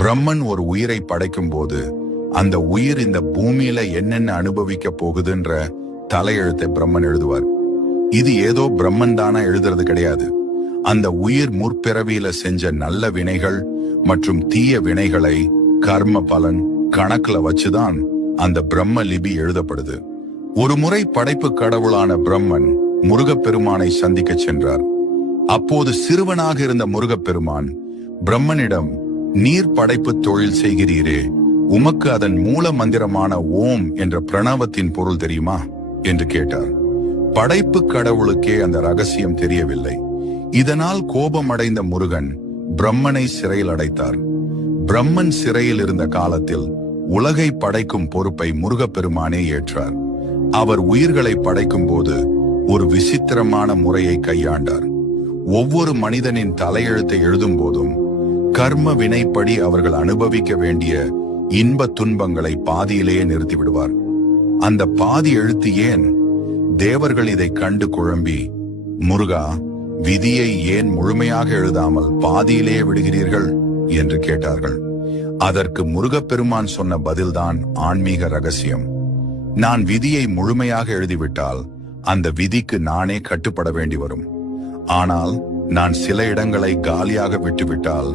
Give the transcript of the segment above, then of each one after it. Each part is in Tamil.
பிரம்மன் ஒரு உயிரை படைக்கும் போது அந்த உயிர் இந்த பூமியில என்னென்ன அனுபவிக்க போகுதுன்ற தலையெழுத்தை பிரம்மன் எழுதுவார். இது ஏதோ பிரம்மன் தானா எழுதுறது கிடையாது. அந்த உயிர் முற்பிறவியில செஞ்ச நல்ல வினைகள் மற்றும் தீய வினைகளை கர்ம பலன் கணக்குல வச்சுதான் அந்த பிரம்ம லிபி எழுதப்படுது. ஒரு முறை படைப்பு கடவுளான பிரம்மன் முருகப்பெருமானை சந்திக்க சென்றார். அப்போது சிறுவனாக இருந்த முருகப்பெருமான் பிரம்மனிடம், நீர் படைப்பு தொழில் செய்கிறீரே, உமக்கு அதன் மூல மந்திரமான ஓம் என்ற பிரணவத்தின் பொருள் தெரியுமா என்று கேட்டார். படைப்பு கடவுளுக்கே அந்த ரகசியம் தெரியவில்லை. இதனால் கோபமடைந்த முருகன் பிரம்மனை சிறையில் அடைத்தார். பிரம்மன் சிறையில் இருந்த காலத்தில் உலகை படைக்கும் பொறுப்பை முருகப்பெருமானே ஏற்றார். அவர் உயிர்களை படைக்கும் போது ஒரு விசித்திரமான முறையை கையாண்டார். ஒவ்வொரு மனிதனின் தலையெழுத்தை எழுதும் போதும் கர்ம வினைப்படி அவர்கள் அனுபவிக்க வேண்டிய இன்ப துன்பங்களை பாதியிலேயே நிறுத்திவிடுவார். அந்த பாதி எழுத்து ஏன்? தேவர்கள் இதை கண்டு குழம்பி, முருகா, விதியை ஏன் முழுமையாக எழுதாமல் பாதியிலேயே விடுகிறீர்கள் என்று கேட்டார்கள். அதற்கு முருகப்பெருமான் சொன்ன பதில்தான் ஆன்மீக ரகசியம். நான் விதியை முழுமையாக எழுதிவிட்டால் அந்த விதிக்கு நானே கட்டுப்பட வேண்டி வரும். ஆனால் நான் சில இடங்களை காலியாக விட்டுவிட்டால்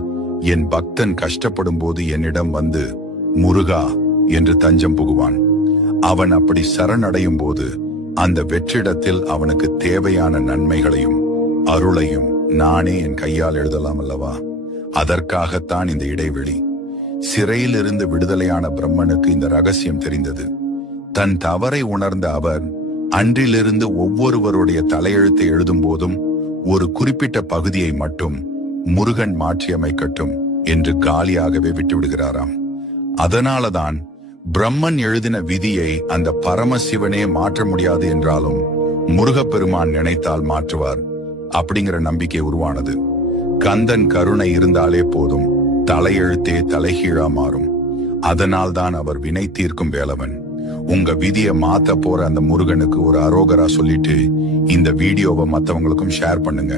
என் பக்தன் கஷ்டப்படும் போது என்னிடம் வந்து முருகா என்று தஞ்சம் புகுவான். அவன் அப்படி சரணடையும் போது அந்த வெற்றிடத்தில் அவனுக்கு தேவையான நன்மைகளையும் அருளையும் நானே என் கையால் எழுதலாம் அல்லவா? அதற்காகத்தான் இந்த இடைவெளி. சிறையில் இருந்து விடுதலையான பிரம்மனுக்கு இந்த ரகசியம் தெரிந்தது. தன் தவறை உணர்ந்த அவர் அன்றிலிருந்து ஒவ்வொருவருடைய தலையெழுத்தை எழுதும் போதும் ஒரு குறிப்பிட்ட பகுதியை மட்டும் முருகன் மாற்றியமைக்கட்டும் என்று காலியாகவே விட்டுவிடுகிறாராம். அதனாலதான் பிரம்மன் எழுதின விதியை அந்த பரமசிவனே மாற்ற முடியாது என்றாலும் முருகப்பெருமான் நினைத்தால் மாற்றுவார் அப்படிங்கிற நம்பிக்கை உருவானது. கந்தன் கருணை இருந்தாலே போதும், தலையெழுத்தே தலைகீழா மாறும். அதனால்தான் அவர் வினை தீர்க்கும் வேலவன். உங்க விதியை மாத்த போற அந்த முருகனுக்கு ஒரு அரோகரா சொல்லிட்டு இந்த வீடியோவை மத்தவங்களுக்கும் ஷேர் பண்ணுங்க.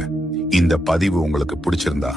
இந்த பதிவு உங்களுக்கு பிடிச்சிருந்தா